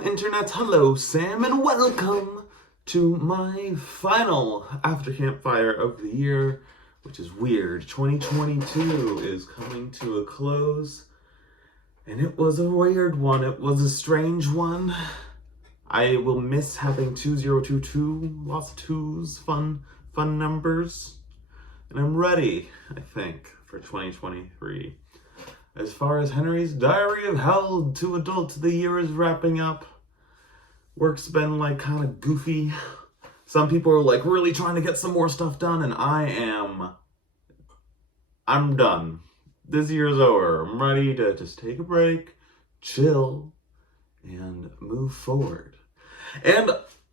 Hello, Internet. Hello, Sam, and welcome to my final After Campfire of the year, which is weird. 2022 is coming to a close, and it was a weird one. It was a strange one. I will miss having 2022, lots of twos, fun numbers, and I'm ready, I think, for 2023. As far as Henry's Diary of Hell to Adult, the year is wrapping up. Work's been kind of goofy. Some people are really trying to get some more stuff done, and I'm done. This year's over. I'm ready to just take a break, chill, and move forward. And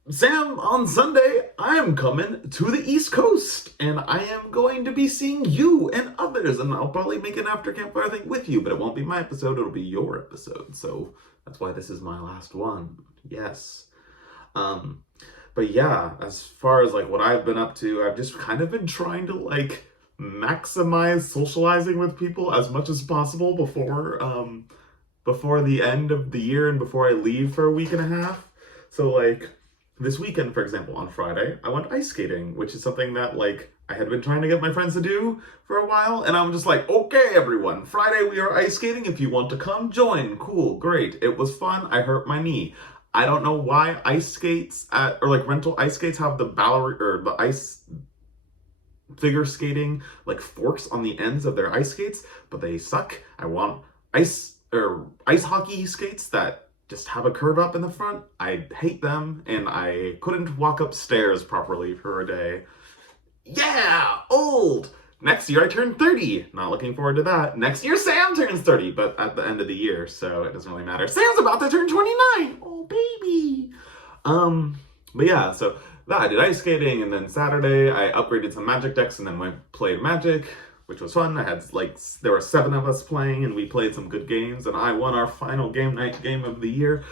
Sam, on Sunday, I'm coming to the East Coast, and I am going to be seeing you and others, and I'll probably make an After Campfire thing with you, but it won't be my episode, it'll be your episode, so that's why this is my last one. Yes. But yeah, as far as what I've been up to, I've just kind of been trying to maximize socializing with people as much as possible before the end of the year and before I leave for a week and a half. So this weekend, for example, on Friday, I went ice skating, which is something that I had been trying to get my friends to do for a while, and I'm just okay, everyone, Friday we are ice skating. If you want to come, join. Cool, great. It was fun. I hurt my knee. I don't know why ice skates rental ice skates have the ice figure skating forks on the ends of their ice skates, but they suck. I want ice hockey skates that just have a curve up in the front. I hate them, and I couldn't walk upstairs properly for a day. Yeah, old! Next year I turn 30. Not looking forward to that. Next year Sam turns 30, but at the end of the year, so it doesn't really matter. Sam's about to turn 29! Oh, baby! But yeah, so that I did ice skating, and then Saturday I upgraded some Magic decks, and then went played Magic, which was fun. I had there were 7 of us playing, and we played some good games, and I won our final game night game of the year.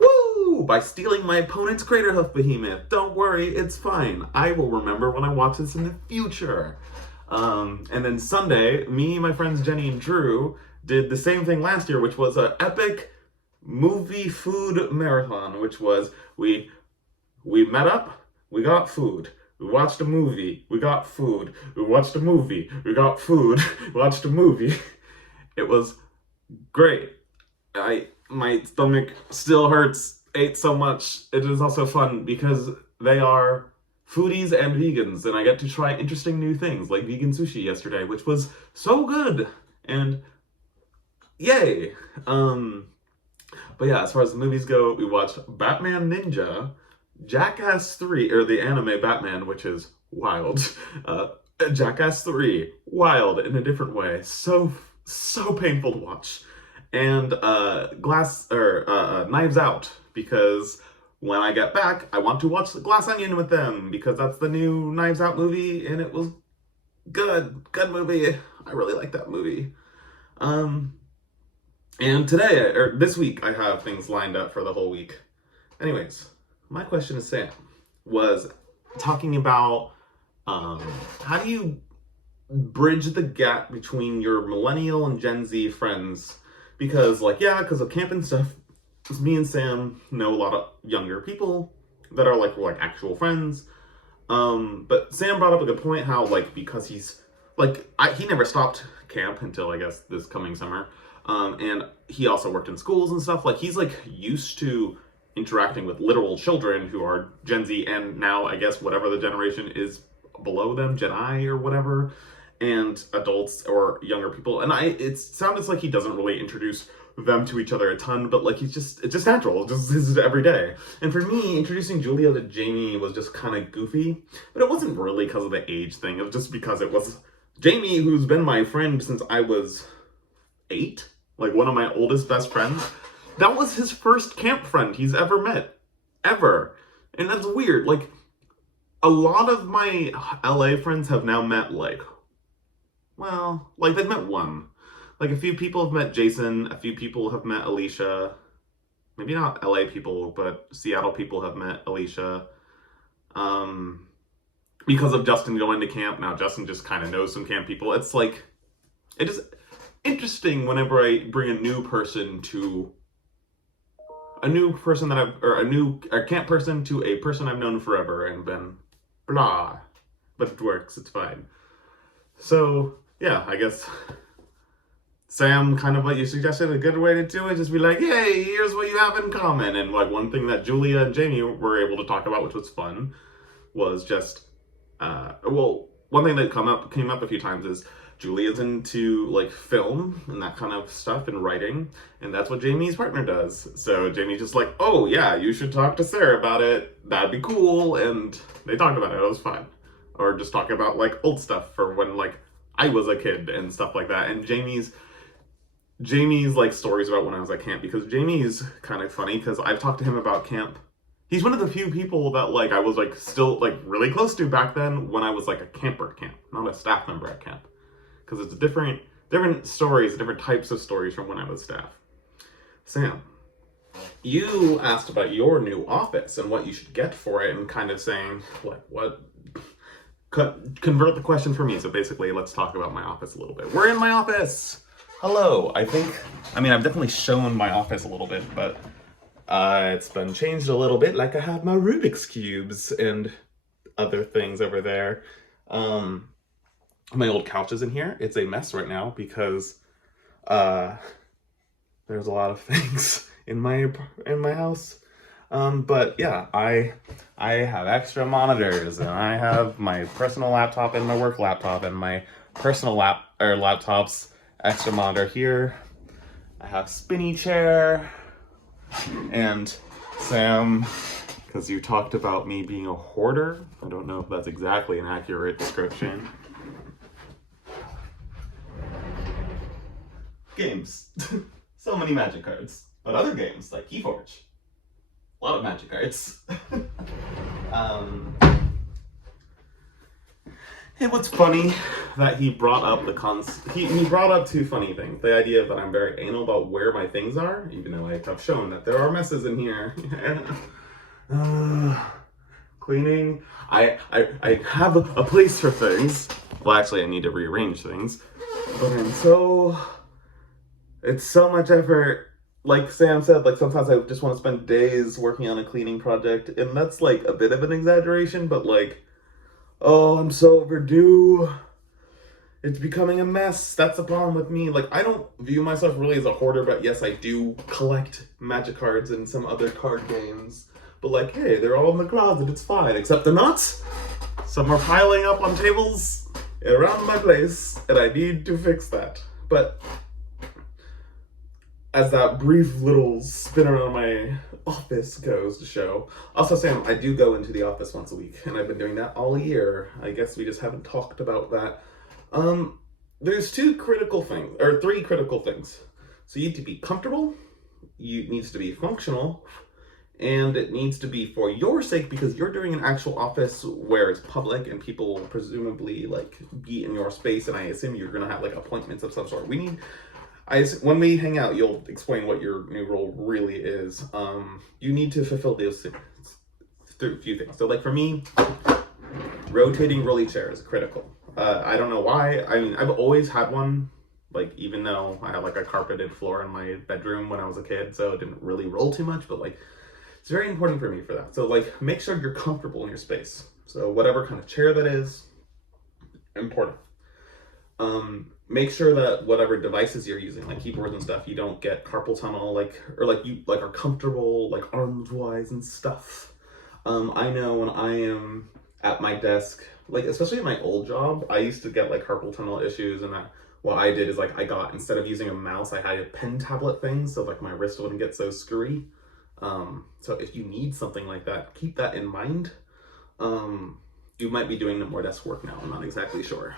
Woo! By stealing my opponent's Craterhoof Behemoth. Don't worry, it's fine. I will remember when I watch this in the future. And then Sunday, me, my friends Jenny and Drew did the same thing last year, which was an epic movie food marathon, which was we met up, we got food. We watched a movie, we got food. We watched a movie, we got food. We watched a movie. It was great. My stomach still hurts, ate so much. It is also fun because they are foodies and vegans, and I get to try interesting new things, like vegan sushi yesterday, which was so good. And yay. But yeah, as far as the movies go, we watched Batman Ninja, Jackass 3, or the anime Batman, which is wild. Jackass 3, wild in a different way. So painful to watch. And Knives Out, because when I get back, I want to watch Glass Onion with them, because that's the new Knives Out movie, and it was good movie. I really like that movie. And this week, I have things lined up for the whole week. Anyways, my question to Sam was talking about how do you bridge the gap between your millennial and Gen Z friends? Because because of camp and stuff, me and Sam know a lot of younger people that are actual friends. But Sam brought up a good point how because he's he never stopped camp until I guess this coming summer. And he also worked in schools and stuff. He's used to interacting with literal children who are Gen Z, and now I guess whatever the generation is below them, Gen I or whatever, and adults or younger people. And it sounds like he doesn't really introduce them to each other a ton, but it's just natural. This is every day. And for me, introducing Julia to Jamie was just kind of goofy, but it wasn't really because of the age thing. It was just because it was Jamie, who's been my friend since I was 8, one of my oldest best friends. That was his first camp friend he's ever met. Ever. And that's weird. A lot of my LA friends have now met, they've met one. A few people have met Jason, a few people have met Alicia. Maybe not LA people, but Seattle people have met Alicia. Because of Justin going to camp, now Justin just kind of knows some camp people. It's it is interesting whenever I bring a new person to a new person that a camp person to a person I've known forever and been blah, but it works. It's fine. So yeah, I guess Sam, kind of like you suggested, a good way to do it, just be like, hey, here's what you have in common. And like one thing that Julia and Jamie were able to talk about, which was fun, was just, one thing that came up a few times is Julia's into like film and that kind of stuff and writing, and that's what Jamie's partner does. So Jamie's just like, oh yeah, you should talk to Sarah about it. That'd be cool. And they talked about it. It was fun. Or just talk about like old stuff for when like I was a kid and stuff like that. And Jamie's like stories about when I was at camp, because Jamie's kind of funny because I've talked to him about camp. He's one of the few people that like I was like still like really close to back then when I was like a camper at camp, not a staff member at camp, because it's different stories, different types of stories from when I was staff. Sam, you asked about your new office and what you should get for it, and kind of saying like what. Convert the question for me. So basically, let's talk about my office a little bit. We're in my office. Hello. I've definitely shown my office a little bit, but it's been changed a little bit. Like I have my Rubik's Cubes and other things over there. My old couch is in here. It's a mess right now because there's a lot of things in my house. But yeah, I have extra monitors, and I have my personal laptop and my work laptop, and my personal laptop's extra monitor here. I have spinny chair, and Sam, because you talked about me being a hoarder, I don't know if that's exactly an accurate description. Games. So many Magic cards, but other games like Keyforge. A lot of Magic cards. And what's funny that he brought up he brought up two funny things. The idea that I'm very anal about where my things are, even though I've shown that there are messes in here. Cleaning. I have a place for things. Well, actually, I need to rearrange things. But it's so much effort. Like Sam said, like sometimes I just want to spend days working on a cleaning project, and that's like a bit of an exaggeration, but like, oh, I'm so overdue. It's becoming a mess. That's the problem with me. Like, I don't view myself really as a hoarder, but yes, I do collect Magic cards and some other card games. But like, hey, they're all in the closet. It's fine, except they're not. Some are piling up on tables around my place, and I need to fix that. But as that brief little spin around my office goes to show. Also, Sam, I do go into the office once a week, and I've been doing that all year. I guess we just haven't talked about that. There's three critical things. So you need to be comfortable, it needs to be functional, and it needs to be for your sake, because you're doing an actual office where it's public and people will presumably like be in your space, and I assume you're gonna have like appointments of some sort. When we hang out, you'll explain what your new role really is. You need to fulfill those few things. So like for me, rotating rolly chair is critical. I don't know why. I mean, I've always had one, like even though I had like a carpeted floor in my bedroom when I was a kid, so it didn't really roll too much, but like it's very important for me for that. So like make sure you're comfortable in your space. So whatever kind of chair that is, important. Make sure that whatever devices you're using, like keyboards and stuff, you don't get carpal tunnel, you are comfortable, like arms wise and stuff. I know when I am at my desk, like especially in my old job, I used to get like carpal tunnel issues, and what I did is like instead of using a mouse, I had a pen tablet thing, so like my wrist wouldn't get so screwy. So if you need something like that, keep that in mind. You might be doing more desk work now, I'm not exactly sure.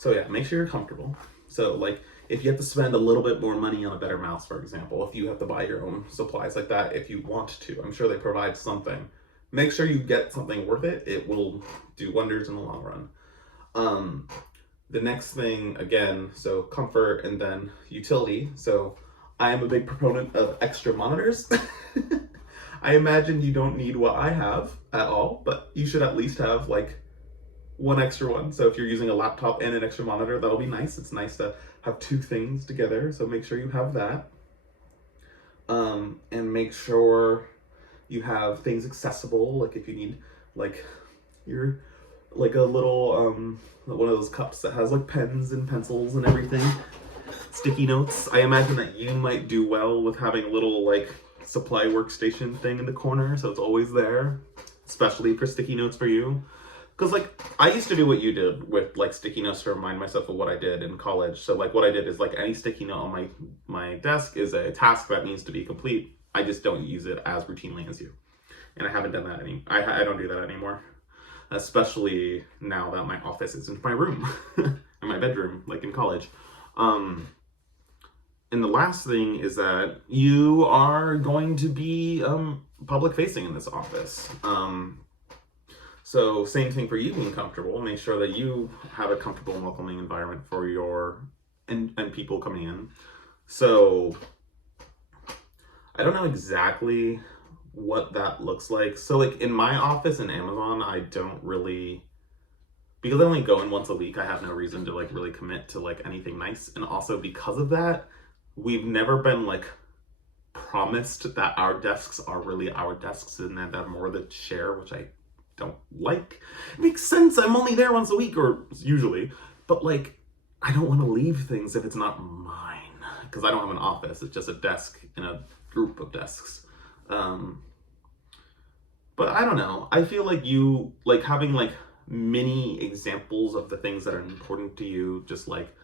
So yeah, make sure you're comfortable. So like, if you have to spend a little bit more money on a better mouse, for example, if you have to buy your own supplies like that, if you want to, I'm sure they provide something. Make sure you get something worth it. It will do wonders in the long run. The next thing, again, so comfort and then utility. So I am a big proponent of extra monitors. I imagine you don't need what I have at all, but you should at least have like one extra one. So if you're using a laptop and an extra monitor, that'll be nice. It's nice to have two things together, so make sure you have that. and make sure you have things accessible, like if you need like your like a little one of those cups that has like pens and pencils and everything, sticky notes. I imagine that you might do well with having a little like supply workstation thing in the corner, so it's always there, especially for sticky notes for you. Because like I used to do what you did with like sticky notes to remind myself of what I did in college. So like what I did is like any sticky note on my desk is a task that needs to be complete. I just don't use it as routinely as you, and I haven't done that I don't do that anymore, especially now that my office isn't my room, in my bedroom, like in college. And the last thing is that you are going to be public facing in this office. So same thing for you being comfortable. Make sure that you have a comfortable and welcoming environment for your and people coming in. So I don't know exactly what that looks like. So like in my office in Amazon, I don't really, because I only go in once a week, I have no reason to like really commit to like anything nice. And also because of that, we've never been like promised that our desks are really our desks and that they're more the share, which I don't like. It makes sense, I'm only there once a week, or usually, but like I don't want to leave things if it's not mine, because I don't have an office. It's just a desk in a group of desks. But I don't know, I feel like you like having like mini examples of the things that are important to you, just like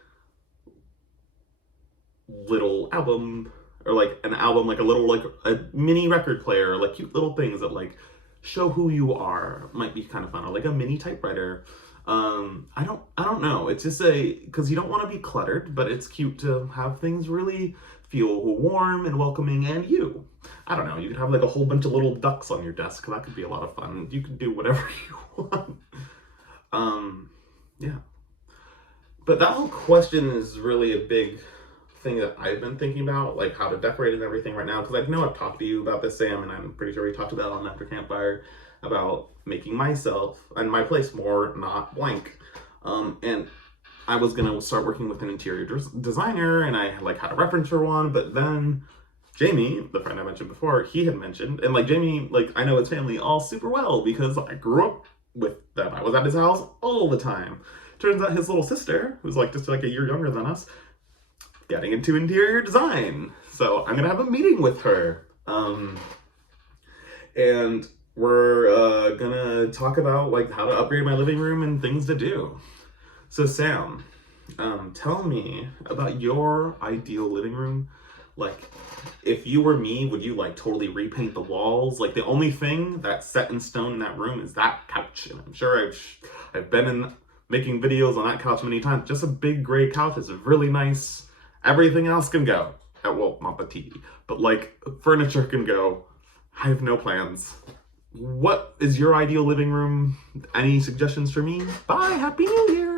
little album, or like an album, like a little like a mini record player, like cute little things that like show who you are, might be kind of fun, or like a mini typewriter. I don't know, it's just because you don't want to be cluttered, but it's cute to have things really feel warm and welcoming. And you, I don't know, you could have like a whole bunch of little ducks on your desk. That could be a lot of fun. You can do whatever you want. Yeah, but that whole question is really a big thing that I've been thinking about, like how to decorate and everything right now, because I know I've talked to you about this, Sam, and I'm pretty sure we talked about it on After Campfire, about making myself and my place more not blank. And I was gonna start working with an interior designer, and I like had a reference for one, but then Jamie, the friend I mentioned before, he had mentioned, and like Jamie, like I know his family all super well because I grew up with them. I was at his house all the time. Turns out his little sister, who's like just like a year younger than us, getting into interior design. So I'm gonna have a meeting with her. And we're gonna talk about like how to upgrade my living room and things to do. So Sam, tell me about your ideal living room. Like, if you were me, would you like totally repaint the walls? Like the only thing that's set in stone in that room is that couch. And I'm sure I've been making videos on that couch many times. Just a big gray couch is really nice. Everything else can go. Well, not the TV, but like furniture can go. I have no plans. What is your ideal living room? Any suggestions for me? Bye, Happy New Year!